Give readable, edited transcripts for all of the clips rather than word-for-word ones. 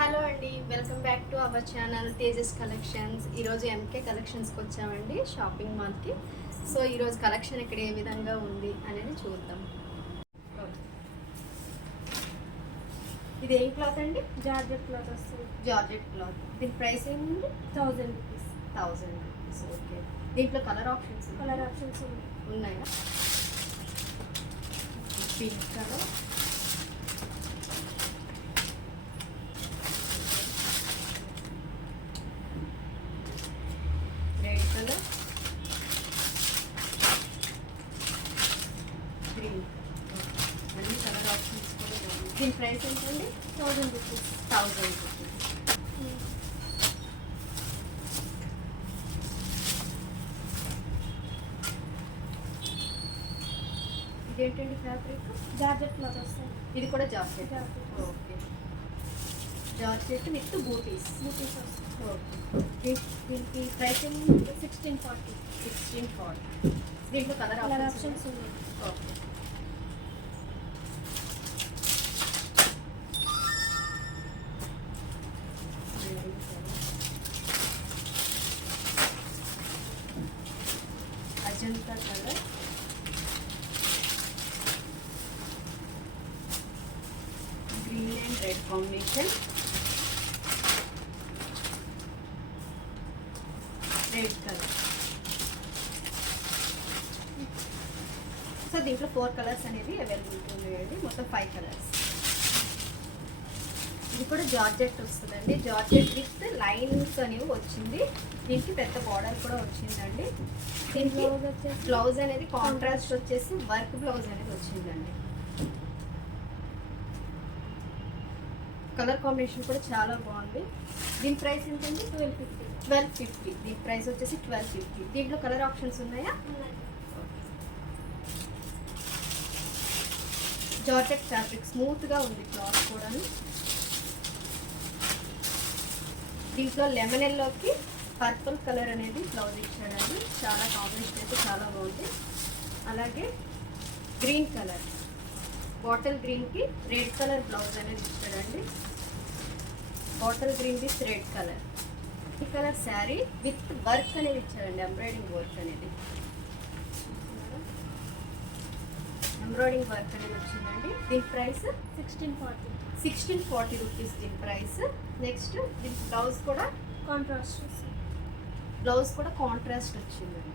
Hello అండి, welcome back to our channel Tejas collections. ఈరోజు MK కలెక్షన్స్కి వచ్చామండి, షాపింగ్ మాల్కి. సో ఈరోజు కలెక్షన్ ఇక్కడ ఏ విధంగా ఉంది అనేది చూద్దాం. ఇది ఏం క్లాత్ అండి? జార్జెట్ క్లాత్ వస్తుంది. Georgette cloth. దీని ప్రైస్ ఏముంది? 1000 రూపీస్. 1000 రూపీస్. ఓకే. దీంట్లో కలర్ ఆప్షన్స్ ఉన్నాయా? Pink colour, red colour, green. అన్ని కలర్ ఆప్షన్స్ కూడా ఉన్నాయి. దీని ప్రైస్ ఎంతండి? 1000 రూపీస్. 1000 రూపీస్. ఇదేంటండి ఫ్యాబ్రిక్? జార్జెట్ క్లాత్ వస్తుంది. ఇది కూడా georgette. Georgette. Okay. Georgette with బూటీస్. బూటీస్ వస్తుంది. ఓకే. దీనికి ప్రైస్ ఏమి? 1640. 1640. దీంట్లో కలర్ కలర్ ఆప్షన్స్ ఆప్షన్స్ ఉన్నాయి. Okay. Ajanta colour, green and red combination, red colour. So దీంట్లో 4 కలర్స్ అనేవి అవైలబిలిటీ ఉన్నాయండి, మొత్తం 5 కలర్స్. ఇది కూడా జార్జెట్ వస్తుందండి, జార్జెట్ విత్ లైన్స్ అనేవి వచ్చింది. దీనికి పెద్ద బార్డర్ కూడా వచ్చిందండి. దీనికి బ్లౌజ్ వచ్చేసి బ్లౌజ్ అనేది కాంట్రాస్ట్ వచ్చేసి వర్క్ బ్లౌజ్ అనేది వచ్చిందండి. కలర్ కాంబినేషన్ కూడా చాలా బాగుంది. దీని ప్రైస్ ఏంటండి? 1250. 1250. దీని ప్రైస్ వచ్చేసి 1250. దీంట్లో కలర్ ఆప్షన్స్ ఉన్నాయా? జార్జెట్ ఫ్యాబ్రిక్ స్మూత్గా ఉంది, క్లాత్ కూడా. దీంట్లో లెమన్ ఎల్లోకి పర్పుల్ కలర్ అనేది బ్లౌజ్ ఇచ్చాడండి, చాలా కాంబినేషన్ అయితే చాలా బాగుంది. అలాగే గ్రీన్ కలర్, బాటిల్ గ్రీన్కి రెడ్ కలర్ బ్లౌజ్ అనేది ఇచ్చాడండి. Bottle green with red colour. ఈ కలర్ శారీ విత్ వర్క్ అనేది ఇచ్చాడండి, ఎంబ్రాయిడింగ్ వర్క్ అనేది. ఎంబ్రాయిడింగ్ వర్క్ అనేది వచ్చిందండి. దీని ప్రైస్ 1640. 1640 రూపీస్ దీని ప్రైస్. నెక్స్ట్ దీని బ్లౌజ్ కూడా కాంట్రాస్ట్ వస్తుంది. బ్లౌజ్ కూడా కాంట్రాస్ట్ వచ్చిందండి,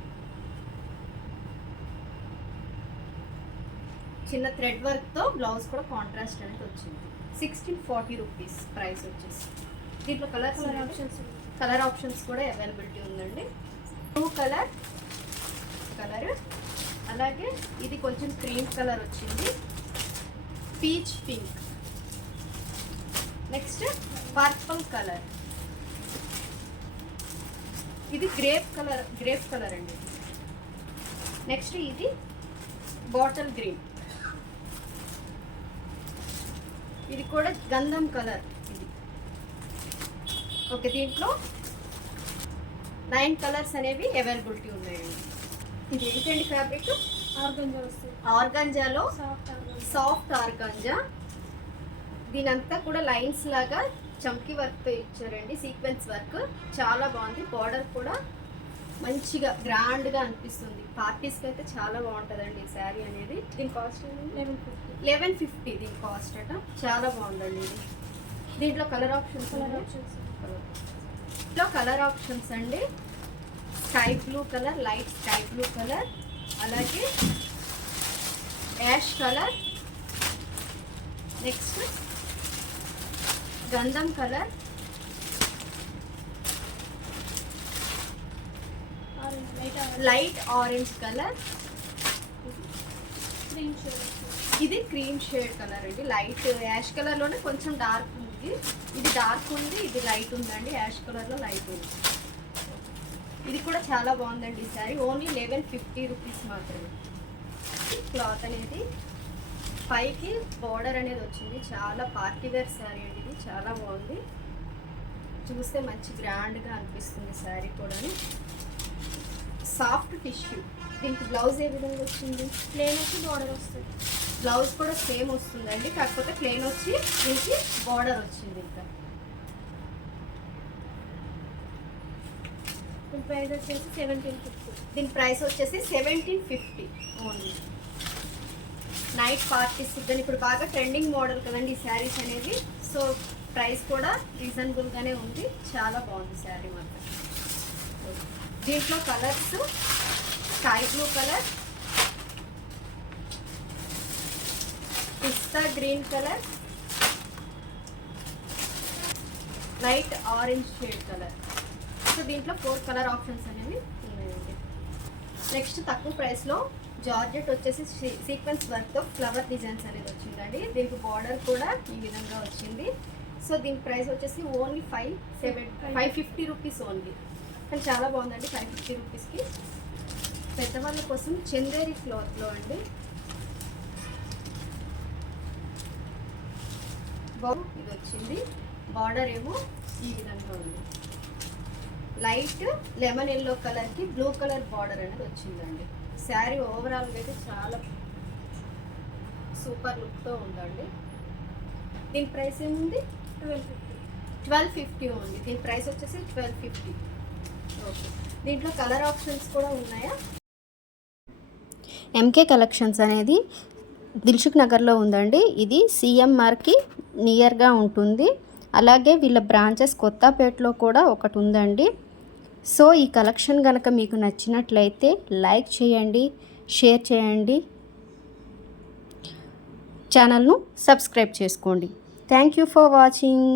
చిన్న థ్రెడ్ వర్క్తో బ్లౌజ్ కూడా కాంట్రాస్ట్ అనేది వచ్చింది. 1640 రూపీస్ ప్రైస్ వచ్చేసి. దీంట్లో కలర్ ఆప్షన్స్ ఉన్నాయి. కలర్ ఆప్షన్స్ కూడా అవైలబిలిటీ ఉందండి. బ్లూ కలర్, అలాగే ఇది కొంచెం క్రీమ్ కలర్ వచ్చింది, peach pink, next purple colour, ఇది గ్రేప్ కలర్ అండి. నెక్స్ట్ ఇది బాటిల్ గ్రీన్, ఇది కూడా గంధం కలర్. ఇది ఓకే. దీంట్లో 9 కలర్స్ అనేవి అవైలబిలిటీ ఉన్నాయండి. ఇది ఏంటండి ఫ్యాబ్రిక్? ఆర్గంజా వస్తుంది. ఆర్గాంజాలో సాఫ్ట్ ఆర్గంజా. Soft organza. దీనంతా కూడా లైన్స్ లాగా చమ్కీ వర్క్తో ఇచ్చారండి, సీక్వెన్స్ వర్క్ చాలా బాగుంది. బార్డర్ కూడా మంచిగా గ్రాండ్గా అనిపిస్తుంది. పార్టీస్కి అయితే చాలా బాగుంటుందండి ఈ శారీ అనేది. దీని కాస్ట్ 1150. 1150 దీని కాస్ట్ అట. చాలా బాగుందండి ఇది. దీంట్లో కలర్ ఆప్షన్స్ కలర్ ఆప్షన్స్ అండి, sky blue colour, light sky blue colour, అలాగే యాష్ కలర్, నెక్స్ట్ గంధం colour, light orange colour, cream shade వస్తుంది. ఇది క్రీమ్ షేడ్ కలర్ అండి. లైట్ యాష్ కలర్లోనే కొంచెం డార్క్ ఉంది, ఇది డార్క్ ఉంది, ఇది లైట్ ఉందండి. యాష్ కలర్లో లైట్ ఉంది. ఇది కూడా చాలా బాగుందండి ఈ శారీ. ఓన్లీ 1150 రూపీస్ మాత్రమే. క్లాత్ అనేది పైకి బార్డర్ అనేది వచ్చింది, చాలా పార్టీ వేర్ శారీ అండి. ఇది చాలా బాగుంది, చూస్తే మంచి గ్రాండ్గా అనిపిస్తుంది శారీ కూడా. Soft tissue. దీనికి బ్లౌజ్ ఏ విధంగా వచ్చింది? ప్లేన్ వచ్చి బార్డర్ వస్తుంది. బ్లౌజ్ కూడా సేమ్ వస్తుందండి, కాకపోతే ప్లెయిన్ వచ్చి దీనికి బార్డర్ వచ్చింది. ఇంకా దీని ప్రైస్ వచ్చేసి 1750. దీని ప్రైస్ వచ్చేసి 1750 ఓన్లీ. నైట్ పార్టీస్ దాని ఇప్పుడు బాగా ట్రెండింగ్ మోడల్ కదండి ఈ శారీస్ అనేది. సో ప్రైస్ కూడా రీజనబుల్గానే ఉంది, చాలా బాగుంది శారీ మాత్రం. దీంట్లో colours sky blue colour, pista green colour, light orange shade colour. So దీంట్లో 4 కలర్ ఆప్షన్స్ అనేవి ఉన్నాయండి. నెక్స్ట్ తక్కువ ప్రైస్లో జార్జెట్ వచ్చేసి సీక్వెన్స్ వర్క్తో ఫ్లవర్ డిజైన్స్ అనేది వచ్చిందండి. దీనికి బార్డర్ కూడా ఈ విధంగా వచ్చింది. సో దీని ప్రైస్ వచ్చేసి ఓన్లీ 550 రూపీస్ ఓన్లీ. కానీ చాలా బాగుందండి 550 రూపీస్కి. పెద్దవాళ్ళ కోసం చందేరి క్లాత్లో అండి. ఇది వచ్చింది, బార్డర్ ఏమో ఈ విధంగా ఉంది. లైట్ లెమన్ ఎల్లో కలర్కి బ్లూ కలర్ బార్డర్ అనేది వచ్చిందండి. శారీ ఓవరాల్గా అయితే చాలా సూపర్ లుక్తో ఉందండి. దీని ప్రైస్ ఏముంది 1250 ఉంది. దీని ప్రైస్ వచ్చేసి 1250. ఓకే, దీంట్లో కలర్ ఆప్షన్స్ కూడా ఉన్నాయా? ఎంకే కలెక్షన్స్ అనేది దిల్సుఖ్ నగర్లో ఉందండి. ఇది సిఎంఆర్కి నియర్గా ఉంటుంది. అలాగే వీళ్ళ బ్రాంచెస్ కొత్తపేటలో కూడా ఒకటి ఉందండి. సో ఈ కలెక్షన్ కనుక మీకు నచ్చినట్లయితే లైక్ చేయండి, షేర్ చేయండి, ఛానల్ను సబ్స్క్రైబ్ చేసుకోండి. Thank you for watching.